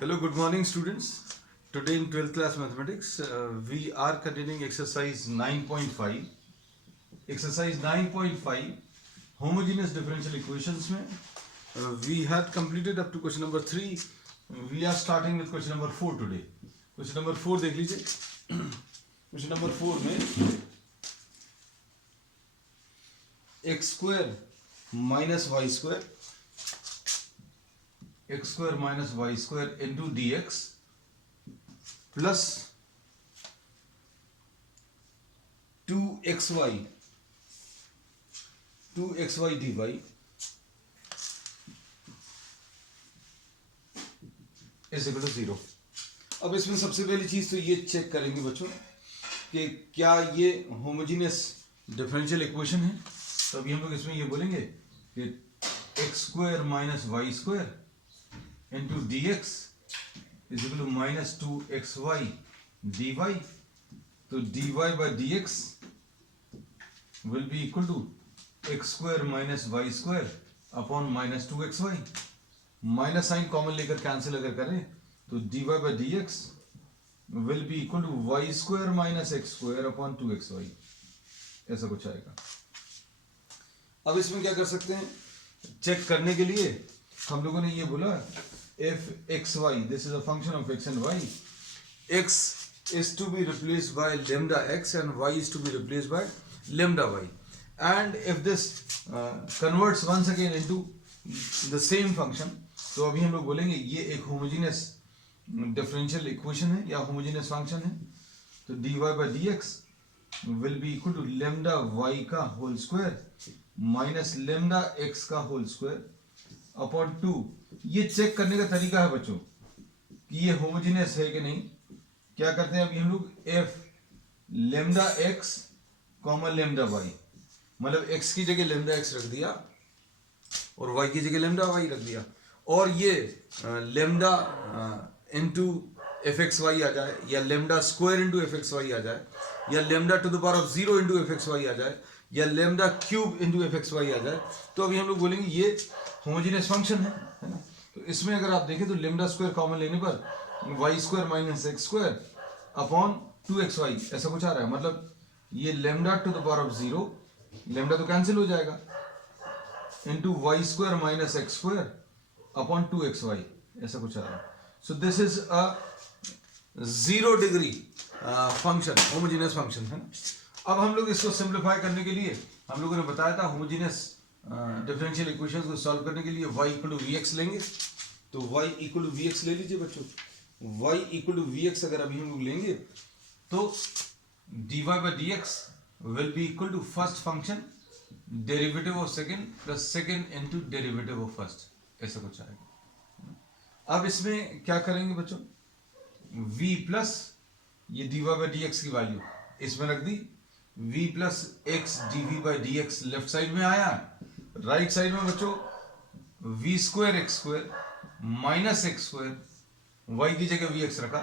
Hello, good morning, students. Today in 12th class mathematics, we are continuing exercise 9.5. Exercise 9.5, homogeneous differential equations. में we had completed up to question number 3. We are starting with question number 4 today. Question number 4 देख लीजिए. Question number 4 में x square minus y square x square minus y square into dx plus 2xy dy is equal to 0. अब इसमें सबसे पहली चीज तो ये चेक करेंगे बच्चों कि क्या ये होमोजेनियस डिफरेंशियल इक्वेशन है. तो अभी हम लोग इसमें ये बोलेंगे कि x square minus y square into dx is equal to minus 2xy dy. तो dy by dx will be equal to x square minus y square upon minus 2xy. Minus sign common लेकर cancel अगर करें तो dy by dx will be equal to y square minus x square upon 2xy. ऐसा कुछ आएगा. अब इसमें क्या कर सकते हैं चेक करने के लिए हम लोगों ने ये बोला if xy, this is a function of x and y, x is to be replaced by lambda x and y is to be replaced by lambda y, and if this converts once again into the same function, तो अभी हम लोग बोलेंगे ये एक homogeneous differential equation है या homogeneous function है. तो dy by dx will be equal to lambda y का whole square minus lambda x का whole square अपॉन 2. ये चेक करने का तरीका है बच्चों कि ये होमोजेनियस है कि नहीं. क्या करते हैं अभी हम लोग f lambda x common lambda y, मतलब एक्स की जगह लेमडा एक्स रख दिया और वाई की जगह लेमडा वाई रख दिया, और ये lambda into f x y आ जाए या lambda square into f x y आ जाए या lambda to the power of 0 into f x y आ जाए या lambda cube into f x y आ जाए. तो अभी हम लोग बोलेंगे ये होमोजेनियस फंक्शन है ना. तो इसमें अगर आप देखें तो लेमडा स्क्वायर कॉमन लेने पर y square minus x square upon 2xy ऐसा कुछ आ रहा है. मतलब ये lambda to the power of 0, lambda तो कैंसिल हो जाएगा, into y square minus x square upon 2xy ऐसा कुछ आ रहा है. So this is a 0 degree function, homogeneous function है ना. अब हम लोग इसको सिंप्लीफाई करने के लिए हम लोगों ने बताया था होमोजेनियस डिफरेंशियल इक्वेशंस को सॉल्व करने के लिए y equal to v x लेंगे. तो y equal to v x ले लीजिए बच्चों. y equal to v x अगर अभी हम लोग लेंगे तो dy by d x will be equal to first function derivative of second plus second into derivative of first, ऐसा कुछ आएगा. अब इसमें क्या करेंगे बच्चों, v प्लस ये dy बाई डी एक्स की वैल्यू इसमें रख दी, v plus x d v by d x left side में आया, राइट साइड में बच्चों v square x square minus x square y की जगह वी एक्स रखा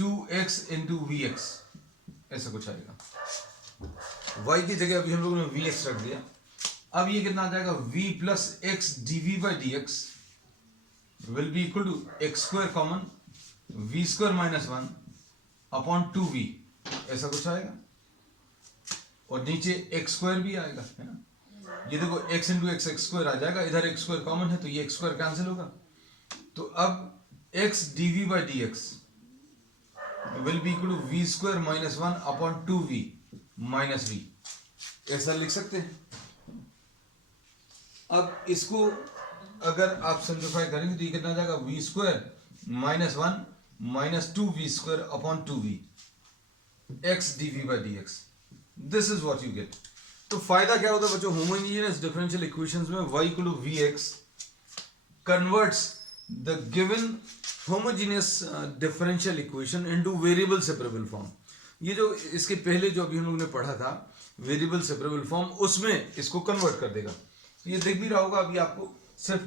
2x इंटू वी एक्स ऐसा कुछ आएगा. y की जगह अभी हम लोगों ने वी एक्स रख दिया. अब ये कितना आ जाएगा v plus x d v by d x will be equal to x square common v square minus 1 upon 2v ऐसा कुछ आएगा, और नीचे एक्स स्क्वायर भी आएगा है ना. ये देखो x into x x square आ जाएगा, इधर एक्स स्क्वायर कॉमन है तो ये एक्स स्क्वायर कैंसिल होगा. तो अब x dv by d x will be equal to v square minus 1 upon 2v minus v, ऐसा लिख सकते हैं. अब इसको अगर आप सिंप्लीफाई करेंगे तो ये कितना आ जाएगा v square minus 1 minus 2v square upon 2v x dv by d x. This is what you get. तो फायदा क्या होता है बच्चों, होमोजेनियस डिफरेंशियल इक्वेशंस में y equal to v x converts the given homogeneous differential equation into variable separable form. ये जो इसके पहले जो अभी हम लोगों ने पढ़ा था वेरिएबल सेपरेबल फॉर्म, उसमें इसको कन्वर्ट कर देगा. तो ये देख भी रहा होगा अभी आपको सिर्फ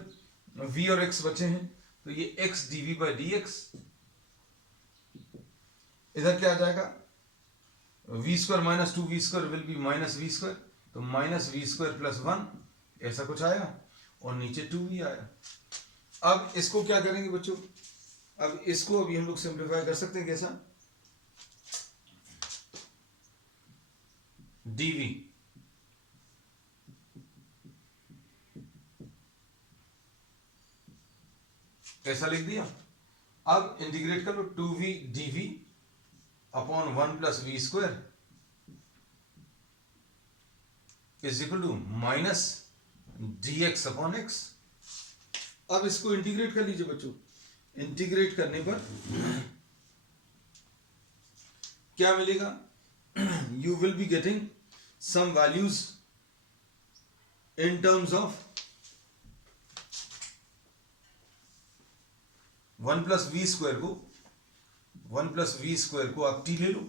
v और x बचे हैं. तो ये x dv by d x इधर क्या आ जाएगा v square minus 2v square will be minus v square, तो माइनस वी स्क्वायर प्लस 1 ऐसा कुछ आया और नीचे 2v आया. अब इसको क्या करेंगे बच्चों, अब इसको अभी हम लोग सिंप्लीफाई कर सकते हैं कैसा, dv ऐसा लिख दिया। अब इंटीग्रेट कर लो 2v dv अपॉन 1 plus v square is equal to minus dx upon x। अब इसको इंटीग्रेट कर लीजिए बच्चों। इंटीग्रेट करने पर क्या मिलेगा, you will be getting some values in terms of 1 plus v square को, 1 प्लस वी स्क्वायर को आप टी ले लो।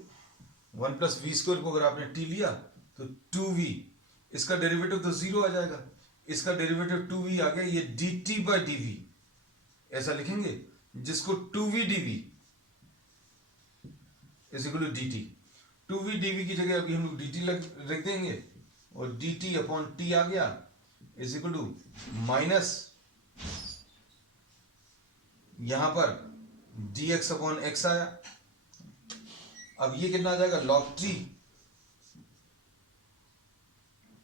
1 प्लस वी स्क्वायर को अगर आपने टी लिया तो 2v, इसका डेरिवेटिव तो जीरो आ जाएगा, इसका डेरिवेटिव 2v आ गया, ये dt बाई dv ऐसा लिखेंगे, जिसको 2v dv is equal to dt। 2v dv की जगह अभी हम लोग dt रख देंगे और dt अपॉन t आ गया इज इक्वल टू माइनस, यहां पर dx अपॉन x आया। अब ये कितना आ जाएगा, log t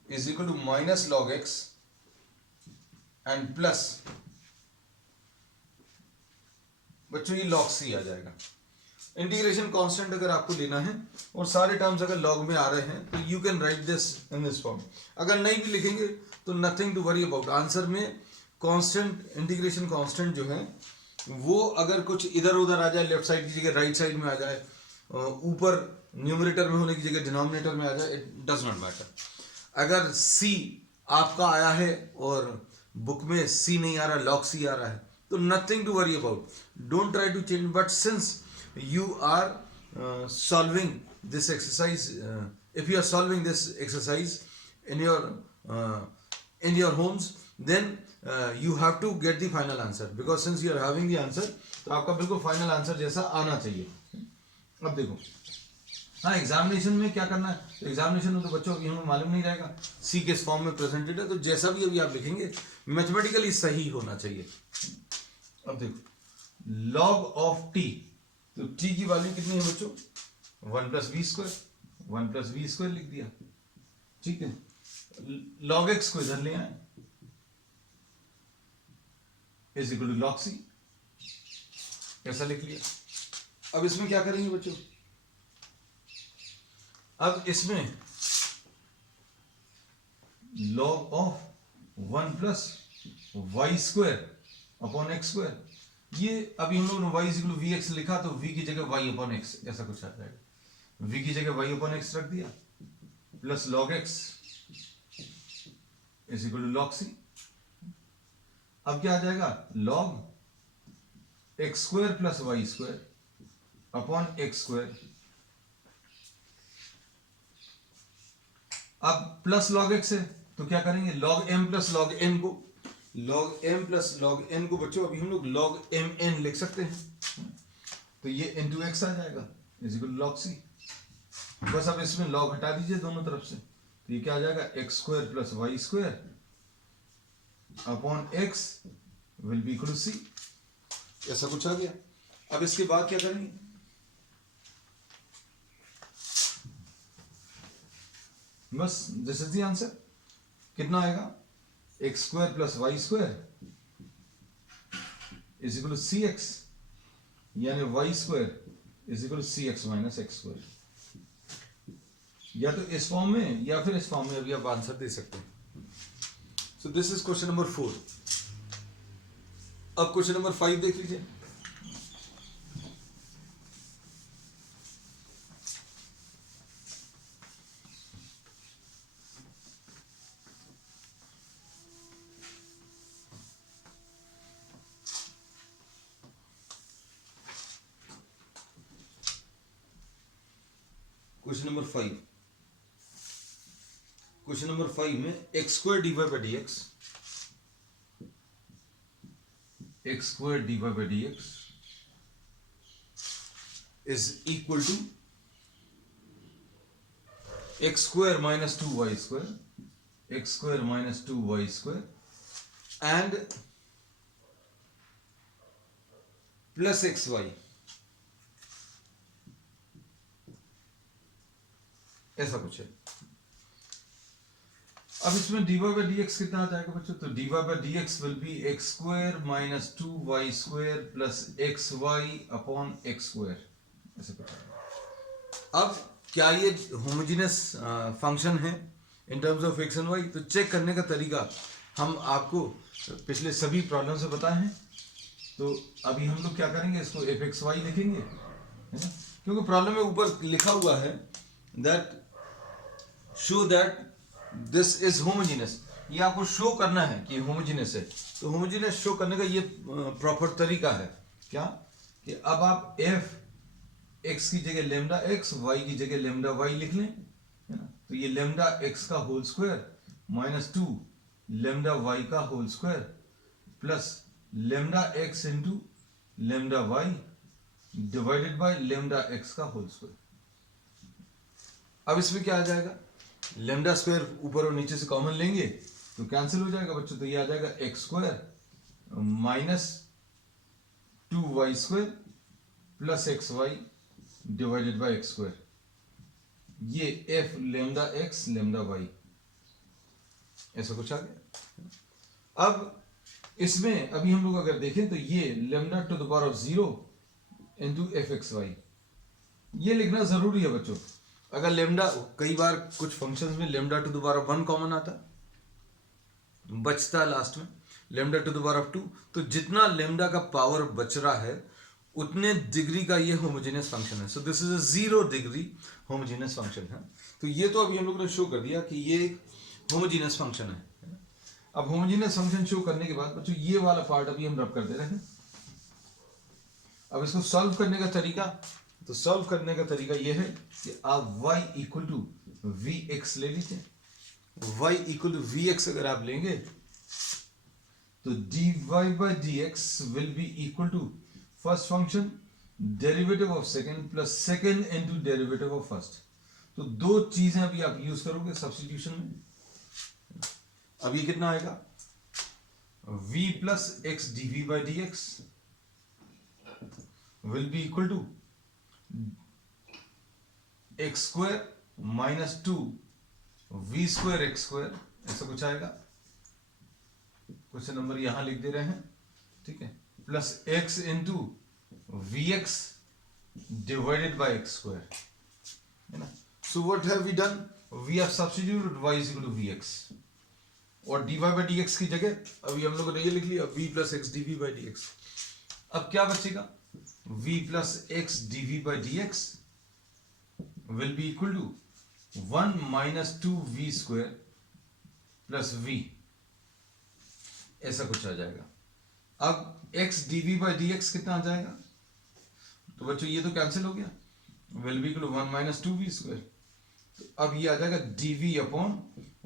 is equal to minus log x and plus, बच्चों ये log c आ जाएगा। इंटीग्रेशन कांस्टेंट अगर आपको लेना है और सारे टर्म्स अगर log में आ रहे हैं तो you can write this in this form. अगर नहीं भी लिखेंगे तो nothing to worry about. Answer में कांस्टेंट, इंटीग्रेशन कांस्टेंट जो है वो अगर कुछ इधर उधर आ जाए, लेफ्ट साइड की जगह राइट साइड में आ जाए, ऊपर न्यूमरेटर में होने की जगह डिनोमिनेटर में आ जाए, इट डज नॉट मैटर। अगर c आपका आया है और बुक में c नहीं आ रहा, log c आ रहा है, तो nothing to worry about, don't try to change. But since you are solving this exercise, if you are solving this exercise in your homes, then you have to get the final answer, because since you are having the answer, तो आपका बिल्कुल final answer जैसा आना चाहिए। अब देखो, हाँ examination में क्या करना है, तो एग्जामिनेशन में तो बच्चों अभी हमें मालूम नहीं रहेगा सी किस फॉर्म में प्रेजेंटेड है, तो जैसा भी अभी आप लिखेंगे मैथमेटिकली सही होना चाहिए। अब देखो log ऑफ t, तो t की वैल्यू कितनी है बच्चों, 1 plus v square, 1 plus v square लिख दिया, ठीक है। log x को इधर ले आए is equal to log c, ऐसा लिख लिया। अब इसमें क्या करेंगे बच्चों, अब इसमें log of 1 plus y square upon x square, ये अभी हम लोग ने y is equal to v x लिखा तो v की जगह y अपॉन एक्स ऐसा कुछ आ जाएगा, v की जगह y अपॉन एक्स रख दिया plus log x is equal to log c। अब क्या आ जाएगा, log x square plus y square upon x square. अब प्लस log x है तो क्या करेंगे, log m plus log n को, log m plus log n को बच्चों अभी हम लोग log mn लिख सकते हैं, तो ये into x आ जाएगा is equal to log c। बस अब इसमें log हटा दीजिए दोनों तरफ से, तो ये क्या आ जाएगा, x square plus y square upon x will be equal to c, ऐसा कुछ आ गया। अब इसके बाद क्या करेंगे, बस दिस इज द आंसर। कितना आएगा, x square plus y square is equal to c x, यानी y square is equal to c x minus x square. या तो इस फॉर्म में या फिर इस फॉर्म में अभी आप आंसर दे सकते हैं। सो दिस इज क्वेश्चन नंबर 4। अब क्वेश्चन नंबर 5 देख लीजिए। क्वेश्चन नंबर 5, क्वेश्चन नंबर 5 में x square d y by d x, x square d y by d x is equal to x square minus 2y square, x square minus 2y square and plus x y, ऐसा कुछ है। अब इसमें dy by d x कितना आ जाएगा बच्चों? तो dy by d x will be x square minus 2y square plus x y upon x square, ऐसे कुछ। अब क्या ये होमोजेनियस फंक्शन है in terms of x and y? तो चेक करने का तरीका हम आपको पिछले सभी प्रॉब्लम से बताए हैं। तो अभी हम लोग क्या करेंगे, इसको एफ एक्स वाई लिखेंगे, है ना, क्योंकि प्रॉब्लम में ऊपर लिखा हुआ है that show that this is homogeneous. ये आपको शो करना है कि होमोजेनियस है। तो होमोजेनियस शो करने का ये प्रॉपर तरीका है क्या, कि अब आप एफ एक्स की जगह लेमडा एक्स, वाई की जगह लेमडा वाई लिख लें, है ना। तो ये लेमडा एक्स का whole square minus 2 lambda y का whole square plus lambda x into lambda y divided by lambda x का होल स्क्वायर। अब इसमें क्या आ जाएगा, लेमडा स्क्वायर ऊपर और नीचे से कॉमन लेंगे तो कैंसिल हो जाएगा बच्चों। तो ये आ जाएगा x square minus 2y square plus x y divided by x square. ये f lambda x lambda y, ऐसा कुछ आ गया। अब इसमें अभी हम लोग अगर देखें तो ये lambda to the power of 0 into f x y, ये लिखना जरूरी है बच्चों। अगर लेमडा, कई बार कुछ फंक्शंस में lambda to the power of 1 common आता, बचता लास्ट में lambda to the power of 2, तो जितना लेमडा का पावर बच रहा है उतने डिग्री का ये होमोजेनियस फंक्शन है। So this is a 0 degree homogeneous function है। तो ये तो अभी हम लोग ने शो कर दिया कि ये एक होमोजेनियस फंक्शन है। अब होमोजेनियस फंक्शन शो करने के बाद बच्चों ये वाला पार्ट अभी हम रब कर दे रहे हैं। अब इसको सॉल्व करने का तरीका, तो सॉल्व करने का तरीका यह है कि आप y equal to v x ले लीजिए। y equal to v x अगर आप लेंगे तो dy by d x will be equal to first function derivative of second plus second into derivative of first. तो दो चीजें अभी आप यूज करोगे सब्स्टिट्यूशन में। अब ये कितना आएगा, v plus x d by d x will be equal to x square minus 2 v square x square, ऐसा कुछ आएगा। कुछ नंबर यहां लिख दे रहे हैं, ठीक है, plus x into v x divided by x square, है ना। So what have we done, we have substituted y is equal to v x, और dy बाई डी एक्स की जगह अभी हम लोगों ने ये लिख लिया v plus x d v by d x. अब क्या बचेगा, v plus x d v by d x will be equal to 1 minus 2v square plus v, ऐसा कुछ आ जाएगा। अब x dv by dx कितना आ जाएगा, तो बच्चों ये तो कैंसिल हो गया, will be equal to 1 minus 2v square। तो अब ये आ जाएगा dv अपॉन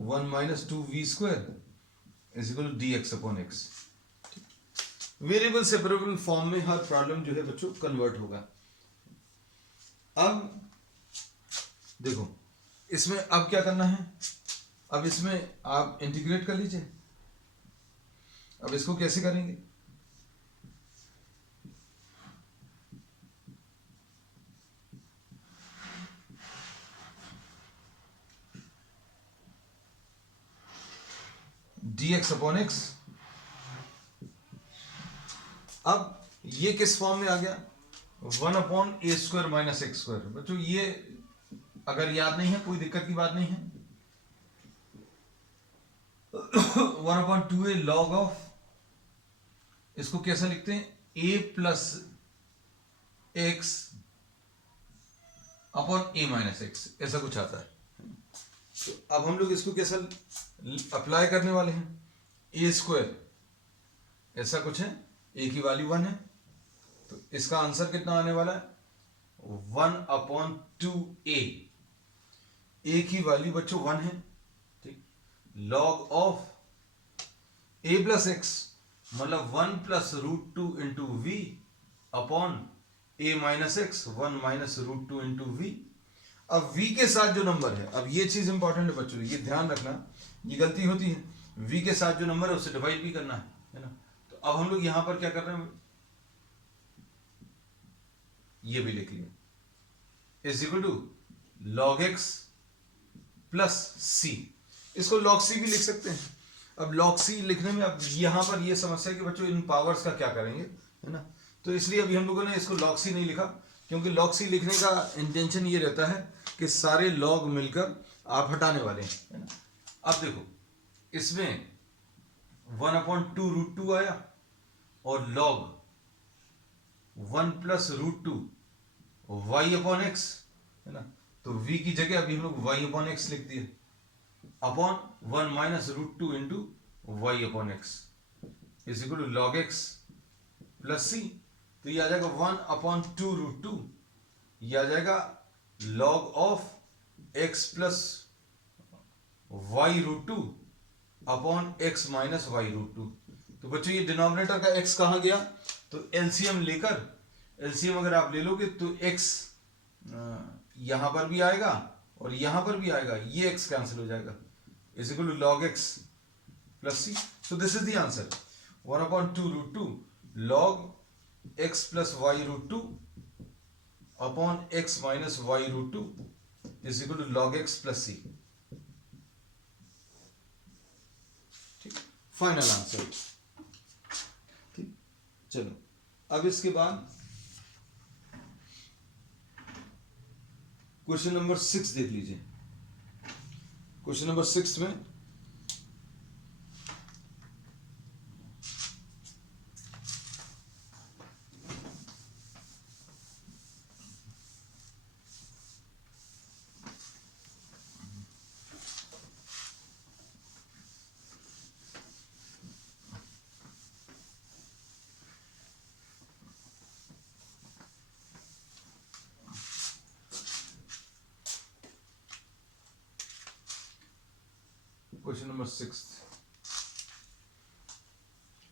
1 minus 2v square is equal to dx upon x। Variable separable form में हर प्रॉब्लम जो है बच्चों कन्वर्ट होगा। अब देखो इसमें अब क्या करना है, अब इसमें आप इंटीग्रेट कर लीजिए। अब इसको कैसे करेंगे, dx अपॉन एक्स। अब ये किस फॉर्म में आ गया, 1 अपॉन ए स्क्वायर माइनस एक्स स्क्वायर। बच्चों ये अगर याद नहीं है कोई दिक्कत की बात नहीं है। 1 अपॉन 2a लॉग ऑफ, इसको कैसा लिखते हैं, a plus x upon a minus x, ऐसा कुछ आता है। तो अब हम लोग इसको कैसा अप्लाई करने वाले हैं, a स्क्वायर ऐसा कुछ है, a की वैल्यू 1 है, तो इसका आंसर कितना आने वाला है, 1 अपॉन 2a। a की वैल्यू बच्चों 1 है, ठीक, log of a plus x मतलब 1 plus root 2 into v upon a minus x 1 minus root 2 into v. अब v के साथ जो नंबर है, अब ये चीज इंपॉर्टेंट है बच्चों, ये ध्यान रखना, ये गलती होती है, v के साथ जो नंबर है उससे डिवाइड भी करना है ना। तो अब हम लोग यहां पर क्या कर रहे हैं, ये भी लिख लिया, is equal to log x plus c। इसको log c भी लिख सकते हैं। अब log c लिखने में अब यहां पर ये समस्या है कि बच्चों इन पावर्स का क्या करेंगे, है ना। तो इसलिए अभी हम लोगों ने इसको log c नहीं लिखा, क्योंकि log c लिखने का इंटेंशन ये रहता है कि सारे log मिलकर आप हटाने वाले हैं, है ना। अब देखो इसमें 1/2√2 आया और log 1 प्लस √2 y/x, है ना। तो v की जगह अभी हम लोग y/x लिख दिए upon 1 minus √2 into y/x is equal to log x plus c। तो ये आ जाएगा 1/2√2, ये आ जाएगा log of x plus y√2 upon x minus y√2। तो बच्चों ये डिनोमिनेटर का x कहां गया, तो एलसीएम लेकर, एलसीएम अगर आप ले लोगे तो x यहां पर भी आएगा और यहां पर भी आएगा, ये x कैंसिल हो जाएगा, is equal to log x plus c। So this is the answer, 1/2√2 log x plus y√2 upon x minus y√2 is equal to log x plus c। ठीक, फाइनल आंसर। ठीक, चलो अब इसके बाद question number 6 देख लीजिए। Question number 6 में question number 6,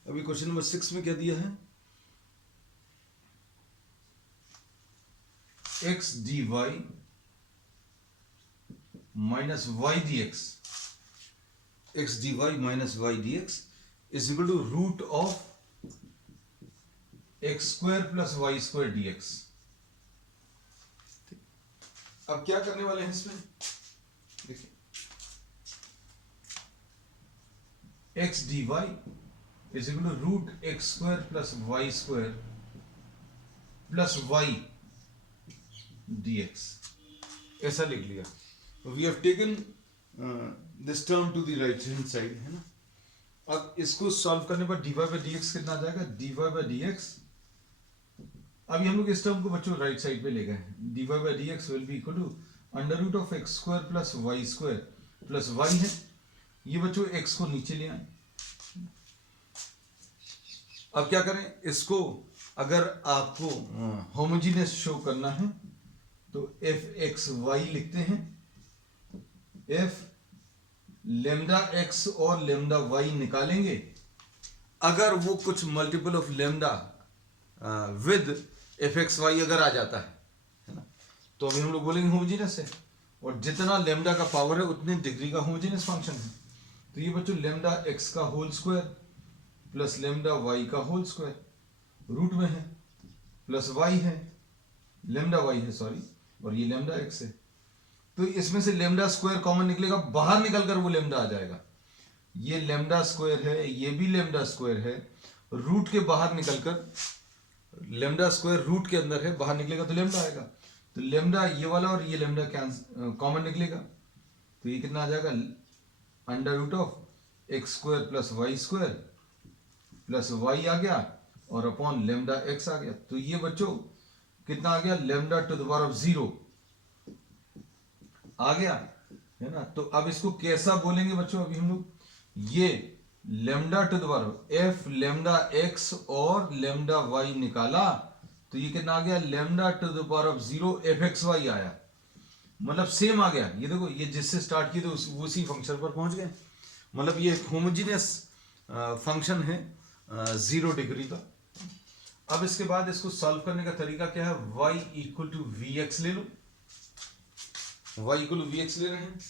अभी क्वेश्चन नंबर 6 में क्या दिया है, x dy minus y dx, x dy minus y dx is equal to root of x square plus y square dx। अब क्या करने वाले हैं इसमें, देखिए x dy is equal to root x square plus y square plus y dx, ऐसा लिख लिया। We have taken this term to the right hand side, है ना। अब इसको सॉल्व करने पर dy बाई dx कितना आ जाएगा, dy बाई dx, अभी हम लोग इस टर्म को बच्चों राइट साइड पे ले गए, dy by dx will be equal to under root of x square plus y square plus y है, ये बच्चों x को नीचे ले आए। अब क्या करें, इसको अगर आपको होमोजीनियस शो करना है तो एफ एक्स वाई लिखते हैं, एफ लेमडा एक्स और लेमडा वाई निकालेंगे, अगर वो कुछ multiple of lambda with f x y अगर आ जाता है ना, तो अभी हम लोग बोलेंगे होमोजीनियस है, और जितना लेमडा का पावर है उतनी डिग्री का होमोजीनियस फंक्शन है। तो ये बच्चों लेमडा एक्स का whole square plus lambda y का होल स्क्वायर रूट में है, प्लस वाई है, लेमडा वाई है सॉरी, और ये लेमडा एक्स है। तो इसमें से लेमडा स्क्वायर कॉमन निकलेगा, बाहर निकलकर वो लेमडा आ जाएगा, ये लेमडा स्क्वायर है, ये भी लेमडा स्क्वायर है, रूट के बाहर निकलकर लेमडा स्क्वायर रूट के अंदर है, बाहर निकलेगा तो लेमडा आएगा। तो लेमडा ये वाला और ये लेमडा कॉमन निकलेगा, तो ये कितना आ जाएगा, under root of x square plus y square plus y आ गया और अपॉन लेमडा एक्स आ गया। तो ये बच्चों कितना आ गया, lambda to the power of 0 आ गया, है ना। तो अब इसको कैसा बोलेंगे बच्चों, अभी हम लोग ये lambda to the power f lambda x और लेमडा वाई निकाला, तो ये कितना आ गया, lambda to the power of 0 f x y आया, मतलब सेम आ गया। ये देखो, ये जिससे स्टार्ट किए थे उसी फंक्शन पर पहुंच गए, मतलब ये होमोजीनियस फंक्शन है 0 डिग्री का। अब इसके बाद इसको सॉल्व करने का तरीका क्या है, y equal to v x ले लो, y equal to v x ले रहे हैं,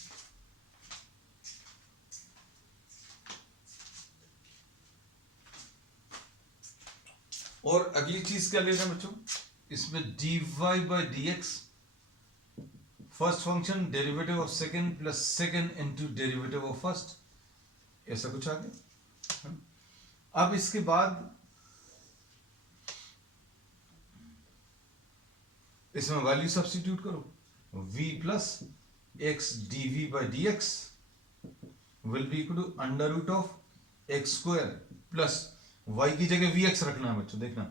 और अगली चीज क्या ले रहे हैं बच्चों, इसमें dy by dx first function derivative of second plus second into derivative of first, ऐसा कुछ आ गया। अब इसके बाद इसमें वैल्यू सब्स्टिट्यूट करो, v plus x d v by d x will be equal to under root of x square plus y की जगह वी एक्स रखना है बच्चों, देखना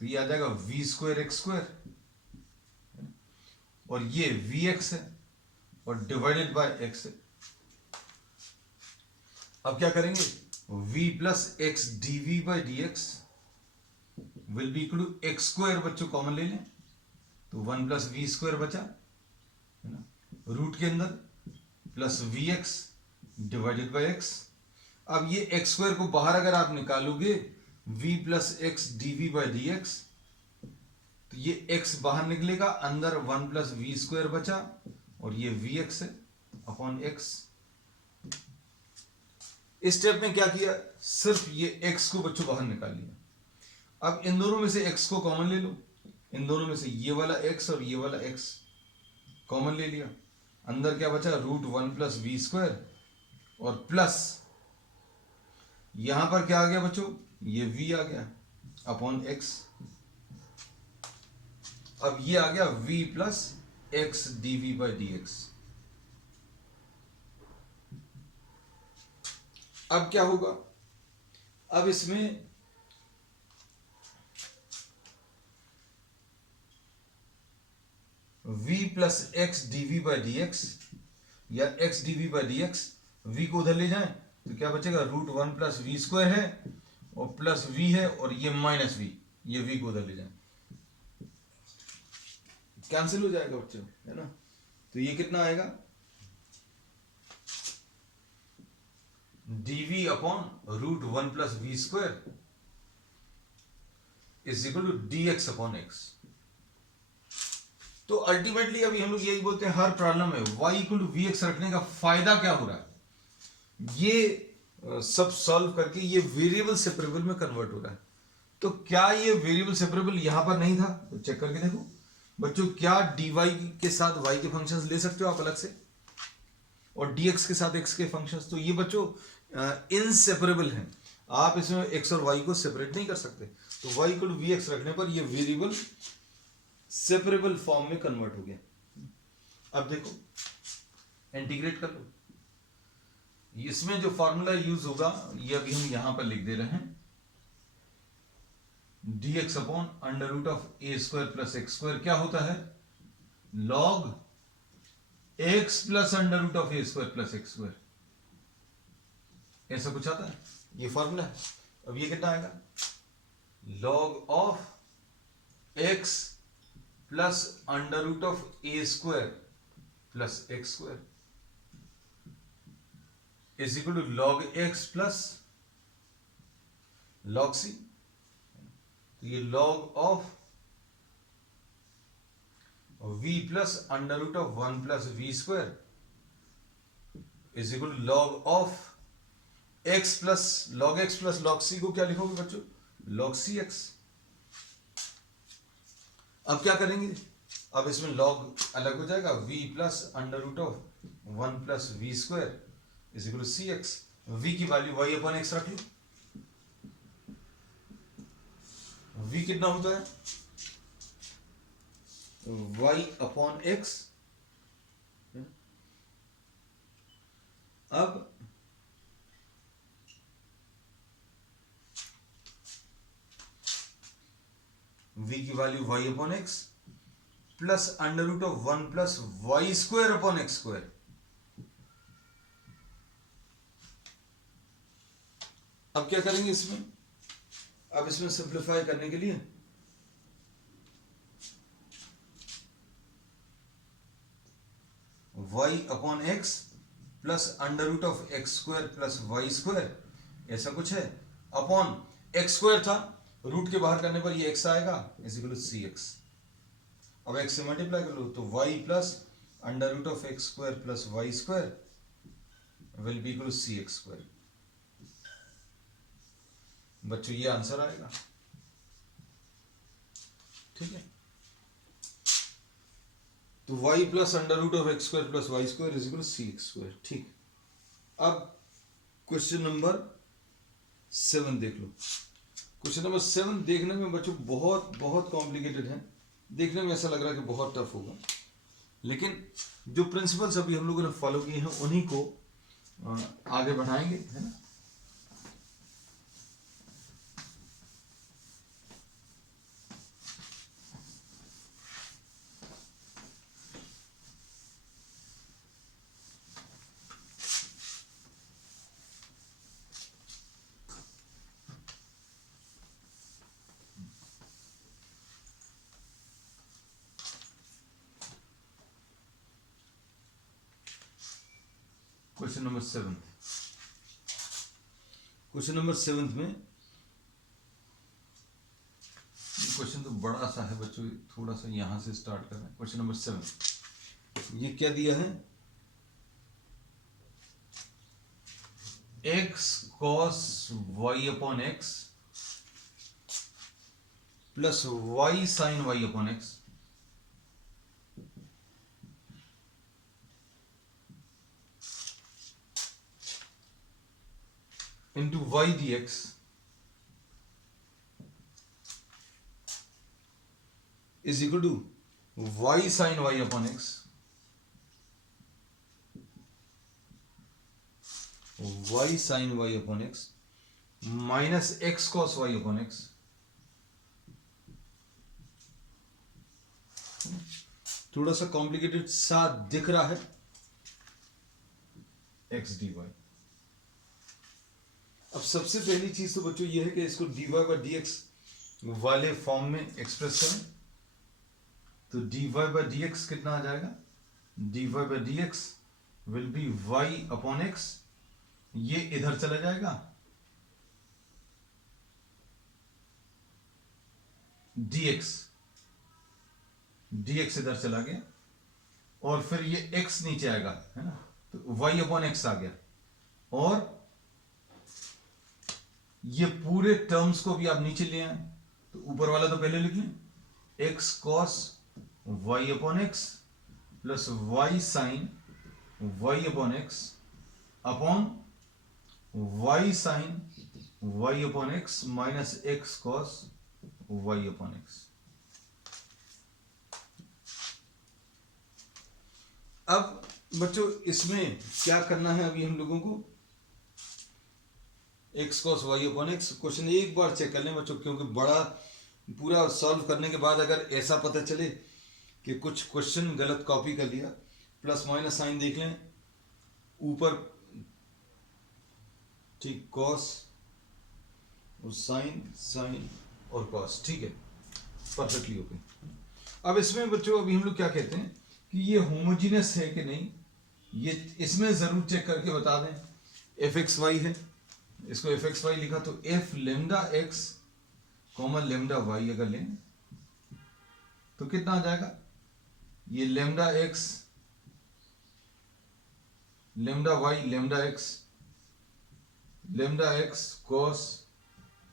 तो ये आ जाएगा वी स्क्वायर एक्स स्क्वायर और ये वी एक्स है और डिवाइडेड बाय एक्स है। अब क्या करेंगे, v plus x d v by d x will be equal to x square, बच्चों कॉमन ले लें तो 1 प्लस वी स्क्वायर बचा है ना, रूट के अंदर plus v x divided by x. अब ये एक्स स्क्वायर को बाहर अगर आप निकालोगे v plus x d v by d x तो ये x बाहर निकलेगा, अंदर 1 प्लस वी स्क्वायर बचा और ये वी एक्स है अपॉन एक्स। इस स्टेप में क्या किया, सिर्फ ये x को बच्चों बाहर निकाल लिया। अब इन दोनों में से x को कॉमन ले लो, इन दोनों में से ये वाला x और ये वाला x कॉमन ले लिया, अंदर क्या बचा रूट 1 प्लस वी स्क्वायर और प्लस यहां पर क्या आ गया बच्चों, ये v आ गया अपॉन x। अब ये आ गया v plus x d v by d x. अब क्या होगा, अब इसमें v plus x d v by d x या x d v by d x, v को उधर ले जाएं तो क्या बचेगा रूट 1 प्लस वी स्क्वायर है और प्लस v है और ये माइनस v, ये v को उधर ले जाएं कैंसिल हो जाएगा बच्चों, है ना। तो ये कितना आएगा, dv upon root 1 plus v square is equal to dx upon x. तो अल्टीमेटली अभी हम लोग यही बोलते हैं हर प्रॉब्लम में y equal to v x रखने का फायदा क्या हो रहा है, ये सब सॉल्व करके ये वेरिएबल सेपरेबल में कन्वर्ट हो रहा है। तो क्या ये वेरिएबल सेपरेबल यहां पर नहीं था, तो चेक करके देखो बच्चों, क्या dy के साथ y के फंक्शंस ले सकते हो आप अलग से और dx के साथ x के फंक्शंस, तो ये बच्चों इनसेपरेबल हैं, आप इसमें x और y को सेपरेट नहीं कर सकते। तो y equal to v x रखने पर ये वेरिएबल सेपरेबल फॉर्म में कन्वर्ट हो गया। अब देखो इंटीग्रेट कर लो, इसमें जो फॉर्मूला यूज होगा ये अभी हम यहां पर लिख दे रहे हैं, dx upon under root of a square plus x square क्या होता है, log x plus under root of a square plus x square, ऐसा कुछ आता है, ये फॉर्मूला है। अब ये कितना आएगा, log of x plus under root of a square plus x square is equal to log x plus log c। तो ये log of v plus under root of 1 plus v square is equal to log of x plus log c को क्या लिखोगे बच्चों, log c x। अब क्या करेंगे, अब इसमें log अलग हो जाएगा, v plus under root of 1 plus v square is equal to c x. v की वैल्यू y अपॉन x रख लो, v कितना होता है y अपॉन x। अब v की value y upon x plus under root of 1 plus y square upon x square. अब क्या करेंगे इसमें, अब इसमें सिंप्लीफाई करने के लिए y upon x plus under root of x square plus y square, ऐसा कुछ है, अपॉन एक्स स्क्वायर था, रूट के बाहर करने पर ये x आएगा is equal to c x. अब x से मल्टीप्लाई कर लो तो y plus under root of x square plus y square will be equal to c x square. बच्चों ये आंसर आएगा, ठीक है। तो y plus under root of x square plus y square is equal c x square. ठीक, अब question number 7 देख लो। Question number 7 देखने में बच्चों बहुत बहुत कॉम्प्लिकेटेड है, देखने में ऐसा लग रहा है कि बहुत टफ होगा, लेकिन जो प्रिंसिपल्स अभी हम लोगों ने फॉलो किए हैं उन्हीं को आगे बढ़ाएंगे, है ना। क्वेश्चन नंबर 7, क्वेश्चन नंबर 7 में क्वेश्चन तो बड़ा सा है बच्चों, थोड़ा सा यहां से स्टार्ट कर रहे हैं। क्वेश्चन नंबर 7 ये क्या दिया है, x cos y upon x plus y sin y upon x into y dx is equal to y sin y upon x y sin y upon x minus x cos y upon x। थोड़ा सा complicated सा दिख रहा है, x dy। अब सबसे पहली चीज तो बच्चों ये है कि इसको dy बाई dx वाले फॉर्म में एक्सप्रेस करें, तो dy बाई dx कितना आ जाएगा, dy by dx will B y upon x, ये इधर चला जाएगा, dx इधर चला गया, और फिर ये x नीचे आएगा, है ना, तो y अपॉन x आ गया, और ये पूरे टर्म्स को भी आप नीचे ले आए, तो ऊपर वाला तो पहले लिख लें, x cos y upon x plus y sin y upon x upon y sin y upon x minus x cos y upon x। अब बच्चों इसमें क्या करना है अभी हम लोगों को, x cos y upon x question एक बार चेक कर लें बच्चों, क्योंकि बड़ा पूरा सॉल्व करने के बाद अगर ऐसा पता चले कि कुछ क्वेश्चन गलत कॉपी कर लिया, प्लस माइनस साइन देख लें ऊपर, ठीक, कॉस और साइन और कॉस, ठीक है, परफेक्टली ओके। अब इसमें बच्चों अभी हम लोग क्या कहते हैं कि ये होमोजीनियस है कि नहीं, ये इसमें जरूर चेक करके बता दें। एफ एक्स वाई है, इसको एफ एक्स वाई लिखा, तो f lambda x common lambda y अगर लें तो कितना आ जाएगा, ये lambda x lambda y lambda x cos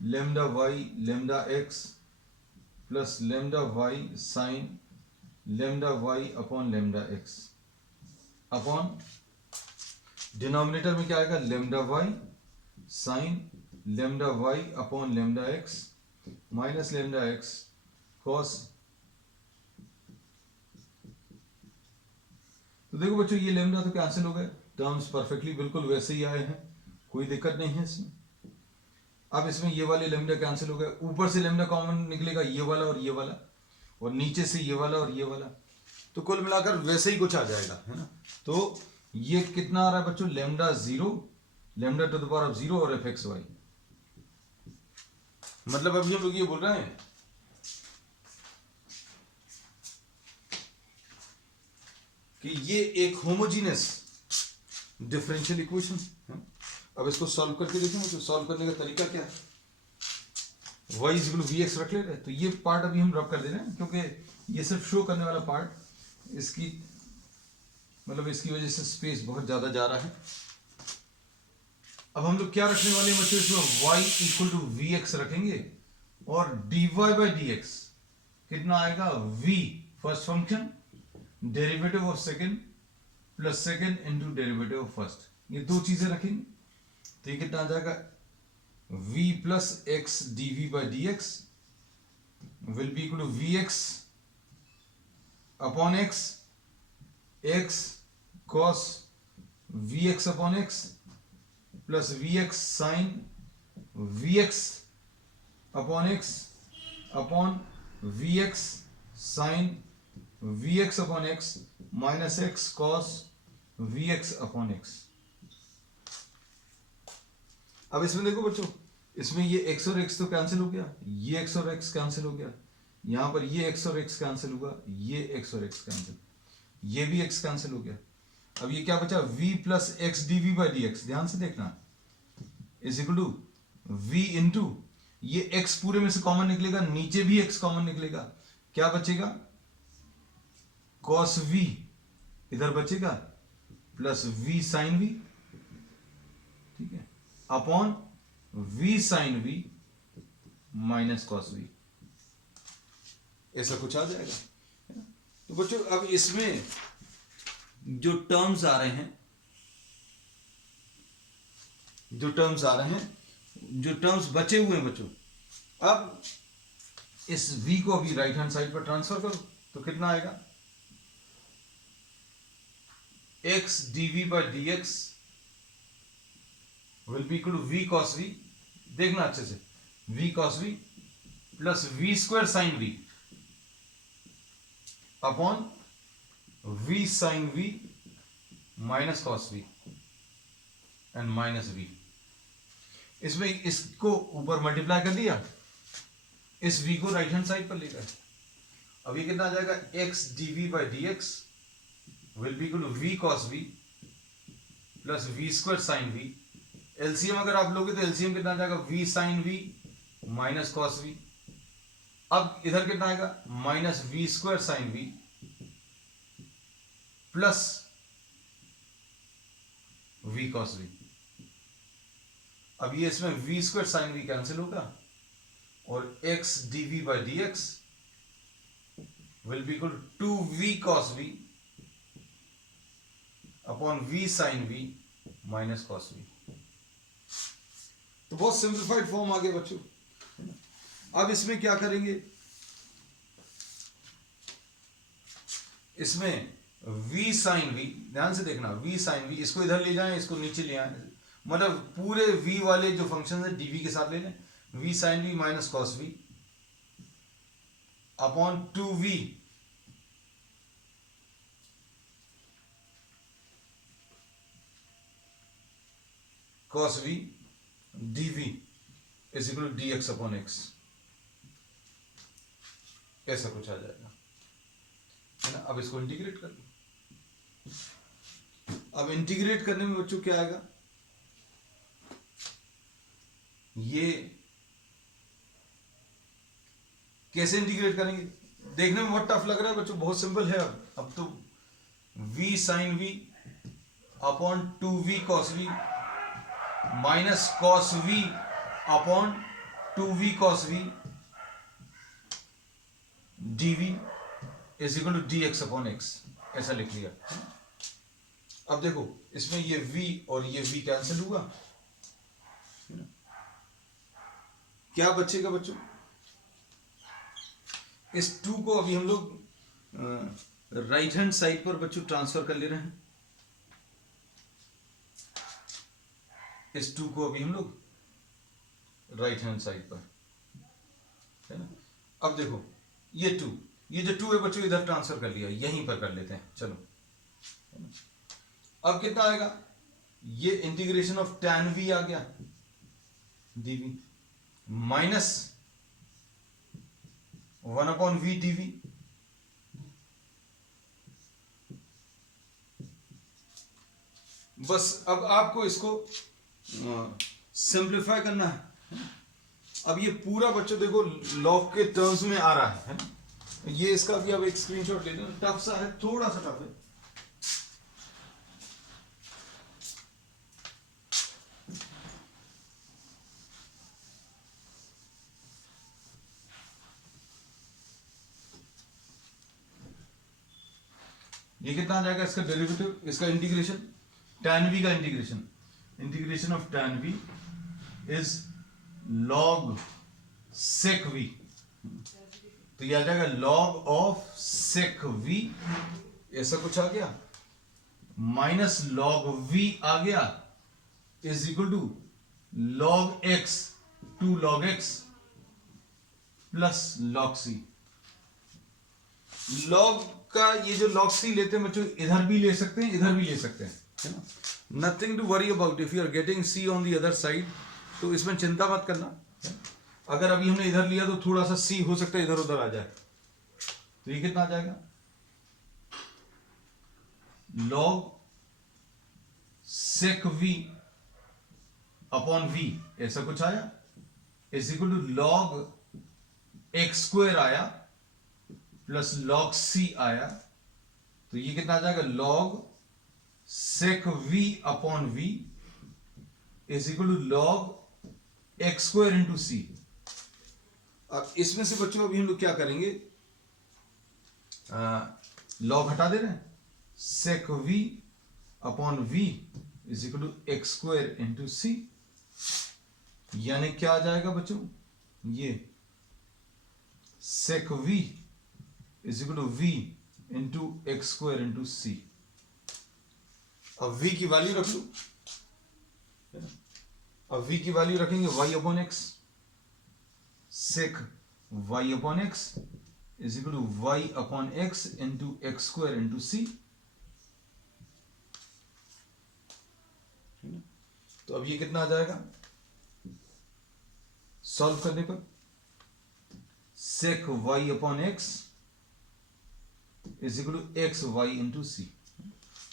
lambda y lambda x plus lambda y sine lambda y upon lambda x, upon denominator में क्या आएगा, lambda y sine lambda y upon lambda x minus lambda x cos. तो देखो बच्चों ये lambda तो cancel हो गए, टर्म्स परफेक्टली बिल्कुल वैसे ही आए हैं, कोई दिक्कत नहीं है इसमें। अब इसमें ये वाले लेमडा कैंसिल हो गए, ऊपर से लेमडा कॉमन निकलेगा, ये वाला और ये वाला, और नीचे से ये वाला और ये वाला, तो कुल मिलाकर वैसे ही कुछ आ जाएगा, है ना। तो ये कितना आ रहा है बच्चों, lambda 0 lambda to the power of 0 और एफ एक्स वाई। मतलब अभी हम लोग ये बोल रहे हैं कि ये एक होमोजीनियस डिफरेंशियल इक्वेशन है। अब इसको सॉल्व करके देखेंगे, तो सॉल्व करने का तरीका क्या है, y is equal to v x रख ले रहे, तो ये पार्ट अभी हम ड्रॉप कर दे रहे हैं, क्योंकि ये सिर्फ शो करने वाला पार्ट, इसकी मतलब इसकी वजह से स्पेस बहुत ज्यादा जा रहा है। अब हम लोग क्या रखने वाले हैं बच्चों, इसमें y equal to v x रखेंगे, और dy बाई डी एक्स कितना आएगा v first function derivative of second plus second into derivative of first, ये दो चीजें रखेंगे तो ये कितना आ जाएगा v plus x dv by dx will be equal to vx upon x x cos vx upon x plus vx sin vx upon x upon vx sin vx upon x minus x cos vx upon x। अब इसमें देखो बच्चों, इसमें ये x और x तो cancel हो गया, ये x और x कैंसिल हो गया, यहां पर ये x और x कैंसिल होगा, ये x और x कैंसिल, ये भी x कैंसिल हो गया। अब ये क्या बचा v plus x dv by dx, ध्यान से देखना, is equal to v into ये x पूरे में से कॉमन निकलेगा, नीचे भी x कॉमन निकलेगा, क्या बचेगा cos v इधर बचेगा प्लस v sin v, ठीक है, upon v sin v minus cos v, ऐसा कुछ आ जाएगा। तो बच्चों अब इसमें जो टर्म्स आ रहे हैं, जो टर्म्स बचे हुए हैं बच्चों, अब इस v को अभी राइट हैंड साइड पर ट्रांसफर करो तो कितना आएगा x dv by dx will be equal to v cos v, देखना अच्छे से, v cos v plus v square sin v upon v sin v minus cos v and minus v। इसमें इसको ऊपर मल्टीप्लाई कर दिया, इस v को राइट हैंड साइड पर लेकर, अब ये कितना आ जाएगा x dv by dx will be equal to v cos v plus v square sin v। LCM अगर आप लोगे तो एलसीएम कितना आ जाएगा v sin v minus cos v। अब इधर कितना आएगा minus v square sin v plus v cos v। अब ये इसमें v square sin v cancel होगा और x dv by dx will be equal to 2v cos v upon v sin v minus cos v। तो बहुत simplified form आ गया बच्चों। अब इसमें क्या करेंगे, इसमें v sin v, ध्यान से देखना, v sin v इसको इधर ले जाएं, इसको नीचे ले आए, मतलब पूरे v वाले जो फंक्शन है dv के साथ ले लें, v sin v minus cos v upon 2v cos v dv is equal to dx upon x, ऐसा कुछ आ जाएगा, है ना। अब इसको इंटीग्रेट कर लो, अब इंटीग्रेट करने में बच्चों क्या आएगा, ये कैसे इंटीग्रेट करेंगे, देखने में बहुत टफ लग रहा है बच्चों, बहुत सिंपल है। अब तो v sin v upon 2v cos v minus cos v upon 2v cos v dv is equal to dx upon x, ऐसा लिख लिया। अब देखो इसमें ये v और ये v कैंसिल हुआ, क्या बचेगा बच्चों, इस 2 को अभी हम लोग राइट हैंड साइड पर बच्चों ट्रांसफर कर ले रहे हैं, इस 2 को अभी हम लोग राइट हैंड साइड पर, है ना। अब देखो ये 2, ये जो 2 है बच्चों इधर ट्रांसफर कर लिया, यहीं पर कर लेते हैं, चलो। अब कितना आएगा, ये इंटीग्रेशन ऑफ tan v आ गया dv minus 1 upon v dv, बस अब आपको इसको सिंप्लीफाई करना है। अब ये पूरा बच्चों देखो लॉग के टर्म्स में आ रहा है ना, ये इसका भी अब एक स्क्रीनशॉट ले लो, टफ सा है, थोड़ा सा टफ है। ये कितना आ जाएगा इसका डेरिवेटिव, इसका इंटीग्रेशन, tan v का integration of tan v is log sec v, तो ये आ जाएगा log ऑफ sec v, ऐसा कुछ आ गया, माइनस log v आ गया, is equal to log x, 2 log x plus log c। log का ये जो log c लेते हैं बच्चों, इधर भी ले सकते हैं, इधर भी ले सकते हैं, है ना, nothing to worry about if you are getting c on the other side, तो इसमें चिंता मत करना। अगर अभी हमने इधर लिया तो थोड़ा सा c हो सकता है इधर उधर आ जाए, तो ये कितना आ जाएगा, log sec v upon v, ऐसा कुछ आया, is equal to log x square आया प्लस log c आया, तो ये कितना आ जाएगा, log sec v upon v is equal to log x square into c। अब इसमें से बच्चों अभी हम लोग क्या करेंगे, log हटा दे रहे हैं, sec v upon v is equal to x square into c, यानी क्या आ जाएगा बच्चों, ये sec v is equal to v into x square into c। अब v की वैल्यू रख लो, अब v की वैल्यू रखेंगे y upon x, sec y upon x is equal to y upon x into x square into c। तो अब ये कितना आ जाएगा सॉल्व करने पर, sec y upon x is equal to x y into c.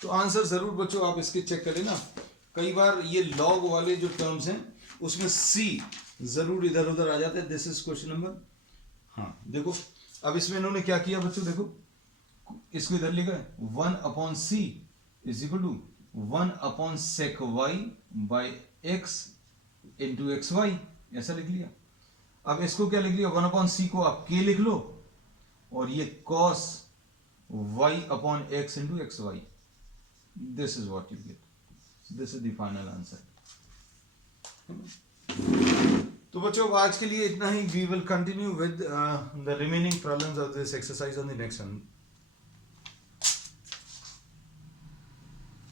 तो आंसर जरूर बच्चों आप इसके चेक करें ना, कई बार ये लॉग वाले जो टर्म्स हैं उसमें सी जरूर इधर उधर आ जाते हैं। दिस इज क्वेश्चन नंबर, हाँ देखो अब इसमें इन्होंने क्या किया बच्चों, देखो इसको इधर लिखा है 1 upon c is equal to 1 upon sec y by x into x y, ऐसा लिख लिया। अब इसको क्या लिख लिया, 1 अपॉन सी को आप के लिख लो और ये cos y upon x into x y, this is what you get, this is the final answer. तो बच्चों आज के लिए इतना ही, we will continue with the remaining problems of this exercise on the next